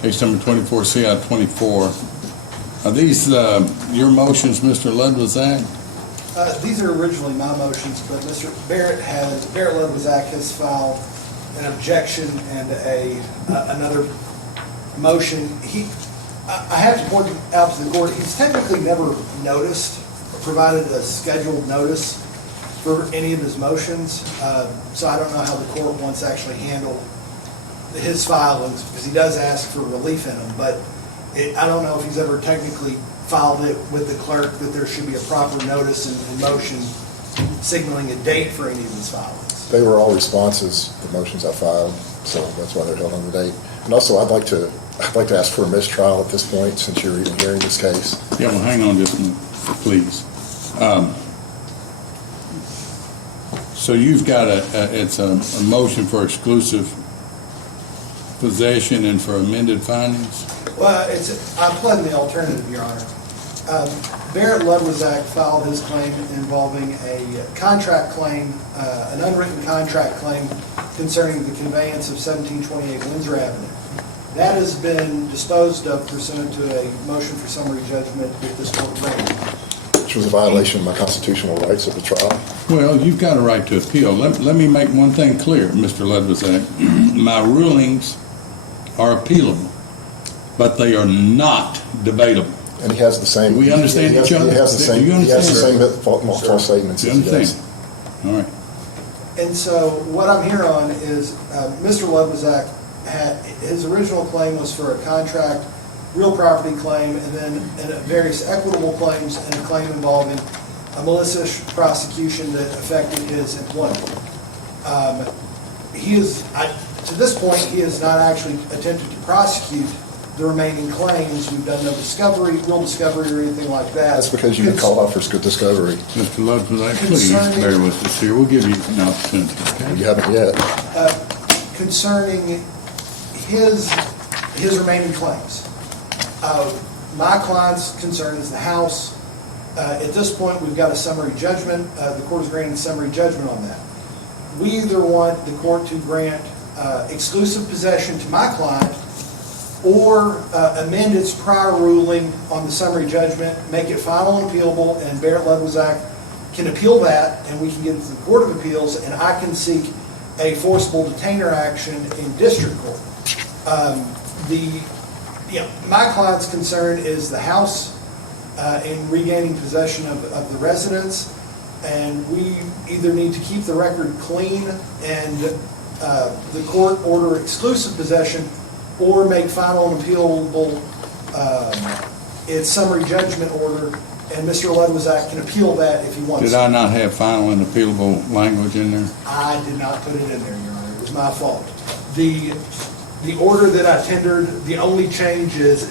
Case number 24C out of 24. Are these your motions, Mr. Ludwiczak? These are originally my motions, but Mr. Barrett Ludwiczak has filed an objection and another motion. I have to point out to the court, he's technically never noticed or provided a scheduled notice for any of his motions, so I don't know how the court wants to actually handle his filings, because he does ask for relief in them, but I don't know if he's ever technically filed it with the clerk that there should be a proper notice and motion signaling a date for any of his filings. They were all responses, the motions I filed, so that's why they're held on the date. And also, I'd like to ask for a mistrial at this point, since you're even hearing this case. Yeah, well, hang on just a minute, please. So you've got it's a motion for exclusive possession and for amended findings? Well, I pled in the alternative, Your Honor. Barrett Ludwiczak filed his claim involving a contract claim, an unwritten contract claim concerning the conveyance of 1728 Windsor Avenue. That has been disposed of pursuant to a motion for summary judgment that this court granted. Which was a violation of my constitutional rights at the trial. Well, you've got a right to appeal. Let me make one thing clear, Mr. Ludwiczak. My rulings are appealable, but they are not debatable. And he has the same. We understand each other? He has the same. Do you understand? He has the same false statements. You as he does. understand? All right. And so what I'm here on is Mr. Ludwiczak his original claim was for a contract, real property claim, and then various equitable claims and a claim involving a malicious prosecution that affected his employment. To this point, he has not actually attempted to prosecute the remaining claims. We've done no discovery, real discovery or anything like that. That's because you didn't call out for good discovery. Mr. Ludwiczak, please bear with us here. We'll give you an opportunity. Okay? You haven't yet. Concerning his remaining claims. My client's concern is the house. At this point, we've got a summary judgment. The court has granted summary judgment on that. We either want the court to grant exclusive possession to my client or amend its prior ruling on the summary judgment, make it final and appealable, and Barrett Ludwiczak can appeal that, and we can get it to the Court of Appeals, and I can seek a forcible detainer action in district court. My client's concern is the house and regaining possession of the residence, and we either need to keep the record clean and the court order exclusive possession, or make final and appealable its summary judgment order, and Mr. Ludwiczak can appeal that if he wants. Did I not have final and appealable language in there? I did not put it in there, Your Honor. It was my fault. The order that I tendered, the only change is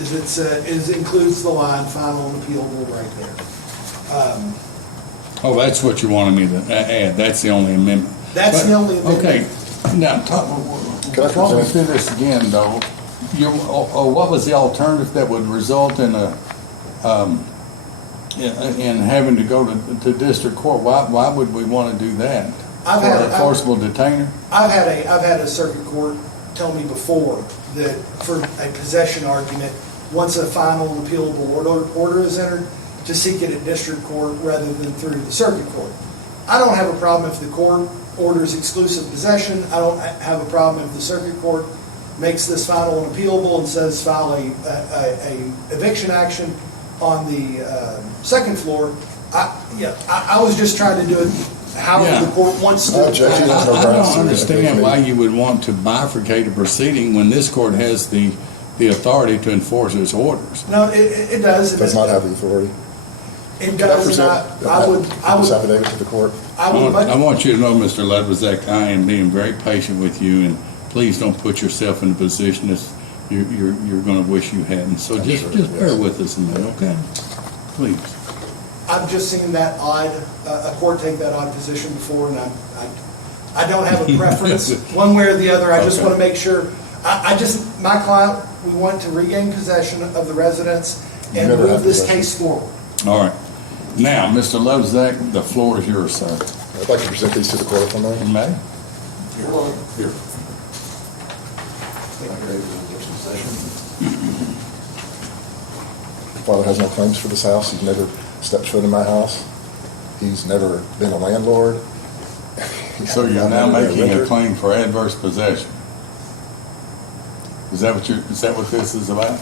includes the line final and appealable right there. Oh, that's what you wanted me to add. That's the only amendment. That's the only amendment. Okay. Now, talk me through this again, though. What was the alternative that would result in having to go to district court? Why would we want to do that? A forcible detainer? I've had a circuit court tell me before that for a possession argument, once a final and appealable order is entered, to seek it at district court rather than through the circuit court. I don't have a problem if the court orders exclusive possession. I don't have a problem if the circuit court makes this final and appealable and says file a eviction action on the second floor. I was just trying to do it however the court wants to. I don't understand why you would want to bifurcate a proceeding when this court has the authority to enforce its orders. No, it does. It does not have the authority. It does not. I would affidavit to the court. I want you to know, Mr. Ludwiczak, I am being very patient with you, and please don't put yourself in a position that you're going to wish you hadn't. So just bear with us a minute, okay? Please. I've just seen that a court take that odd position before, and I don't have a preference one way or the other. I just want to make sure. My client, we want to regain possession of the residence and move this case forward. All right. Now, Mr. Ludwiczak, the floor is yours, sir. I'd like to present these to the court if I may. You may. Here. Father has no claims for this house. He's never stepped foot in my house. He's never been a landlord. So you're now making a claim for adverse possession. Is that what this is about?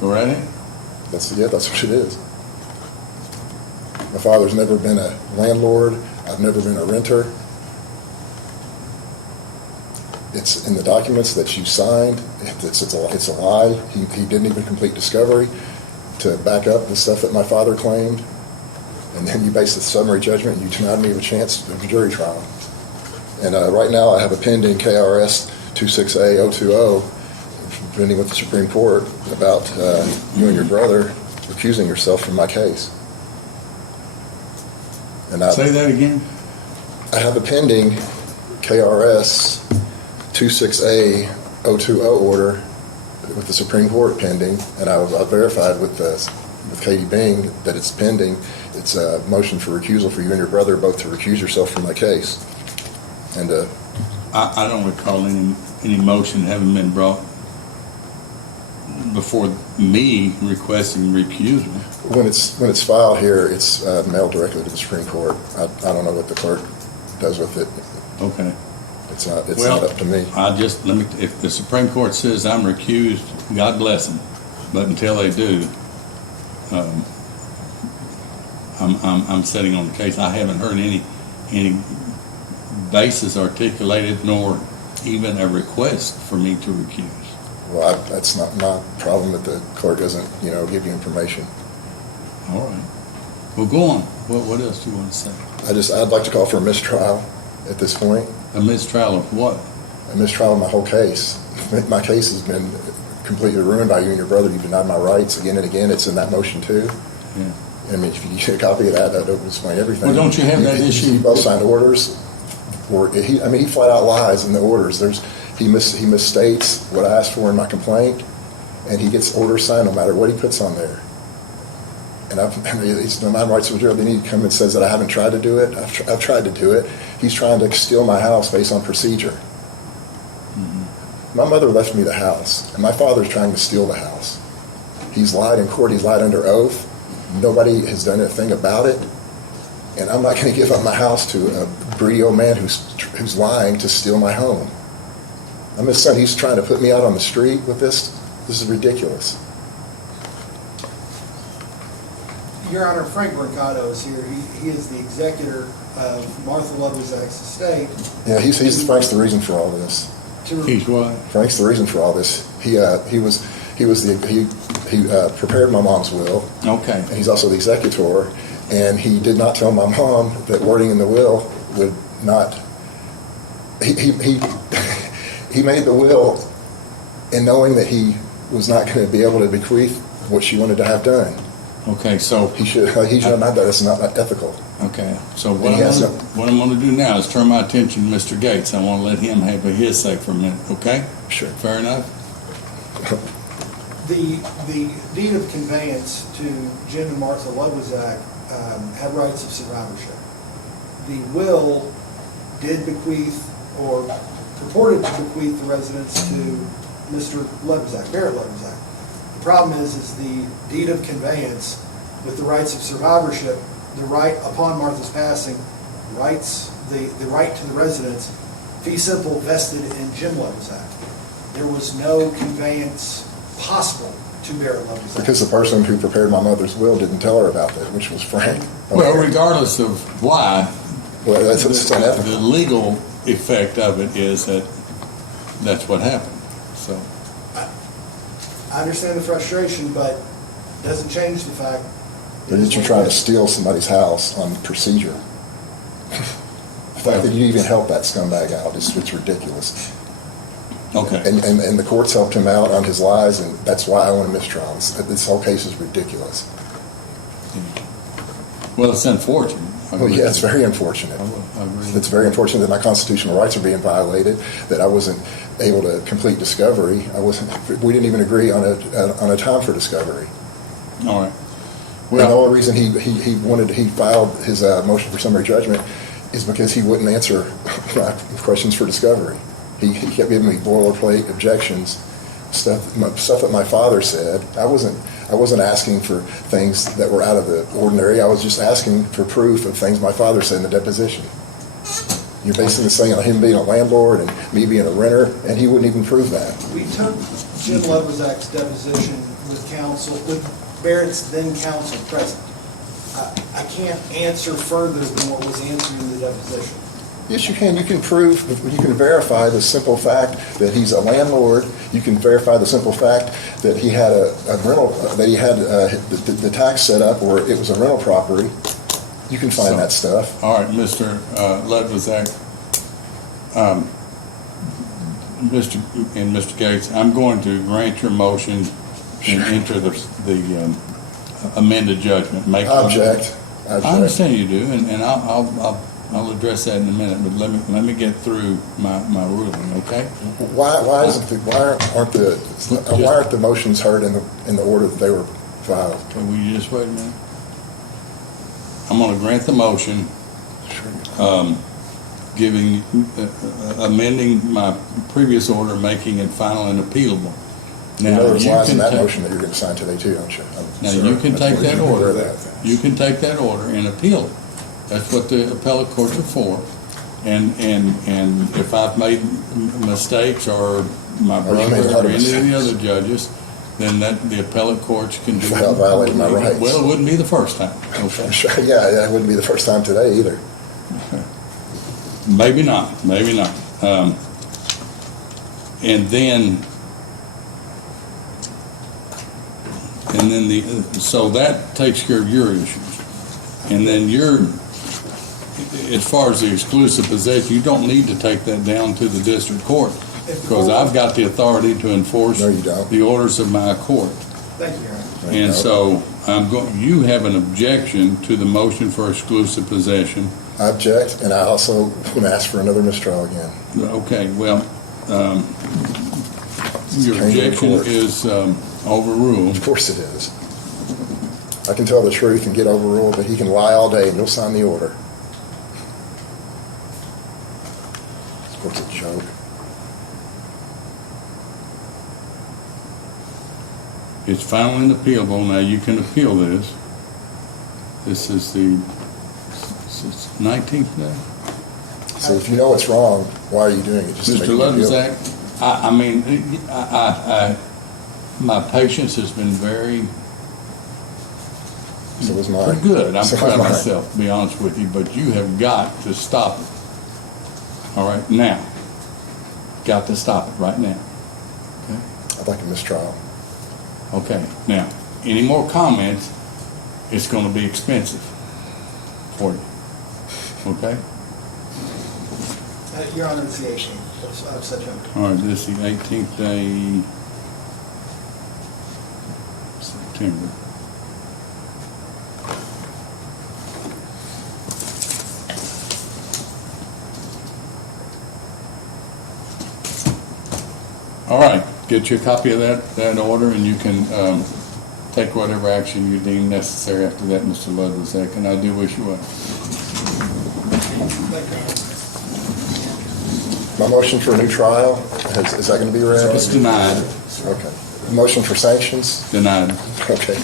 Go right ahead. That's what it is. My father's never been a landlord. I've never been a renter. It's in the documents that you signed. It's a lie. He didn't even complete discovery to back up the stuff that my father claimed. And then you base the summary judgment and you denied me a chance of a jury trial. And right now I have a pending KRS 26A020 pending with the Supreme Court about you and your brother recusing yourself from my case. And Say that again? I have a pending KRS 26A020 order with the Supreme Court pending, and I verified with Katie Bing that it's pending. It's a motion for recusal for you and your brother both to recuse yourself from my case. And I don't recall any motion having been brought before me requesting recusal. when it's filed here, it's mailed directly to the Supreme Court. I don't know what the clerk does with it. Okay. It's not up to me. If the Supreme Court says I'm recused, God bless them. But until they do, I'm sitting on the case. I haven't heard any basis articulated, nor even a request for me to recuse. Well, that's not my problem that the clerk doesn't, give you information. All right. Well, go on. What else do you want to say? I'd like to call for a mistrial at this point. A mistrial of what? A mistrial of my whole case. My case has been completely ruined by you and your brother. You denied my rights again and again. It's in that motion too. Yeah. I mean, if you get a copy of that would explain everything. Well, don't you have that issue? You both signed orders. He flat out lies in the orders. He misstates what I asked for in my complaint, and he gets orders signed no matter what he puts on there. And it's my rights of material. Then he comes and says that I haven't tried to do it. I've tried to do it. He's trying to steal my house based on procedure. Mm-hmm. My mother left me the house, and my father's trying to steal the house. He's lied in court. He's lied under oath. Nobody has done a thing about it. And I'm not going to give up my house to a greedy old man who's lying to steal my home. I'm his son. He's trying to put me out on the street with this. This is ridiculous. Your Honor, Frank Mercado is here. He is the executor of Martha Ludwiczak's estate. Yeah, Frank's the reason for all this. He's what? Frank's the reason for all this. He prepared my mom's will. Okay. And he's also the executor. And he did not tell my mom that wording in the will would not. He made the will in knowing that he was not going to be able to bequeath what she wanted to have done. Okay, so He should have not done. It's not ethical. okay, so what I'm going to do now is turn my attention to Mr. Goetz. I want to let him have his say for a minute. Okay? Sure. Fair enough. The deed of conveyance to Jim and Martha Ludwiczak had rights of survivorship. The will did bequeath or purported to bequeath the residence to Mr. Ludwiczak, Barrett Ludwiczak. The problem is the deed of conveyance with the rights of survivorship, the right upon Martha's passing, the right to the residence, fee simple vested in Jim Ludwiczak. There was no conveyance possible to Barrett Ludwiczak. Because the person who prepared my mother's will didn't tell her about that, which was Frank. Well, regardless of why, Well, it's unethical. the legal effect of it is that that's what happened. So I understand the frustration, but it doesn't change the fact That you're trying to steal somebody's house on procedure. The fact that you even helped that scumbag out is ridiculous. okay. And the courts helped him out on his lies, and that's why I want a mistrial. This whole case is ridiculous. Well, it's unfortunate. Well, yeah, it's very unfortunate. I agree. It's very unfortunate that my constitutional rights are being violated, that I wasn't able to complete discovery. We didn't even agree on a time for discovery. All right. And the only reason he filed his motion for summary judgment is because he wouldn't answer my questions for discovery. He kept giving me boilerplate objections, stuff that my father said. I wasn't asking for things that were out of the ordinary. I was just asking for proof of things my father said in the deposition. You're basing this thing on him being a landlord and me being a renter, and he wouldn't even prove that. We took Jim Ludwiczak's deposition with counsel, with Barrett's then counsel present. I can't answer further than what was answered in the deposition. Yes, you can. You can prove, you can verify the simple fact that he's a landlord. You can verify the simple fact that he had a rental, that he had the tax set up where it was a rental property. You can find that stuff. All right, Mr. Ludwiczak, Mr. Goetz, I'm going to grant your motion and enter the amended judgment. Object. I understand you do, and I'll address that in a minute, but let me get through my ruling, okay? Why aren't the motions heard in the order that they were filed? Okay, will you just wait a minute? I'm going to grant the motion, giving, amending my previous order, making it final and appealable. You know there's lines in that motion that you're going to sign today too, don't you? Now, you can take that order, you can take that order and appeal it. That's what the appellate courts are for. And if I've made mistakes, or my brother or any of the other judges, then the appellate courts can do it. Without violating my rights. Well, it wouldn't be the first time. Okay. Sure, yeah, it wouldn't be the first time today either. Maybe not. And then so that takes care of your issues. And then as far as the exclusive possession, you don't need to take that down to the district court, because I've got the authority to enforce the orders of my court. Thank you, Your Honor. And so you have an objection to the motion for exclusive possession. I object, and I also want to ask for another mistrial again. Okay, well, your objection is overruled. Of course it is. I can tell the truth and get overruled, but he can lie all day and you'll sign the order. Of course, it's a joke. It's final and appealable. Now, you can appeal this. This is the 19th day. So if you know what's wrong, why are you doing it? Just to make Mr. me feel- Ludwiczak, I mean, my patience has been very So was mine. good. I'm So proud of was mine. myself, to be honest with you, but you have got to stop it. All right, now. Got to stop it right now. Okay? I'd like a mistrial. Okay, now, any more comments, it's going to be expensive for you. Okay? Your Honor, it's the 18th of September. All right, this is the 18th day, September. All right, get you a copy of that order, and you can take whatever action you deem necessary after that, Mr. Ludwiczak, and I do wish you well. Thank you, Your Honor. My motion for a new trial, is that going to be read? It's denied. Okay. Motion for sanctions? Denied. Okay.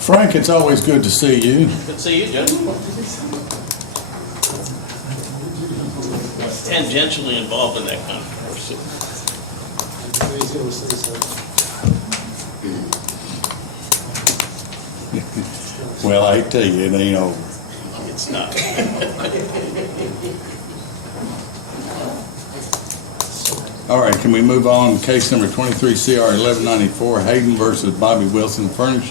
Frank, it's always good to see you. Good to see you, gentlemen. Tangentially involved in that controversy. Well, I tell you, it ain't over. It's not. All right, can we move on? Case number 23 CR 1194, Hayden versus Bobby Wilson Furnishing.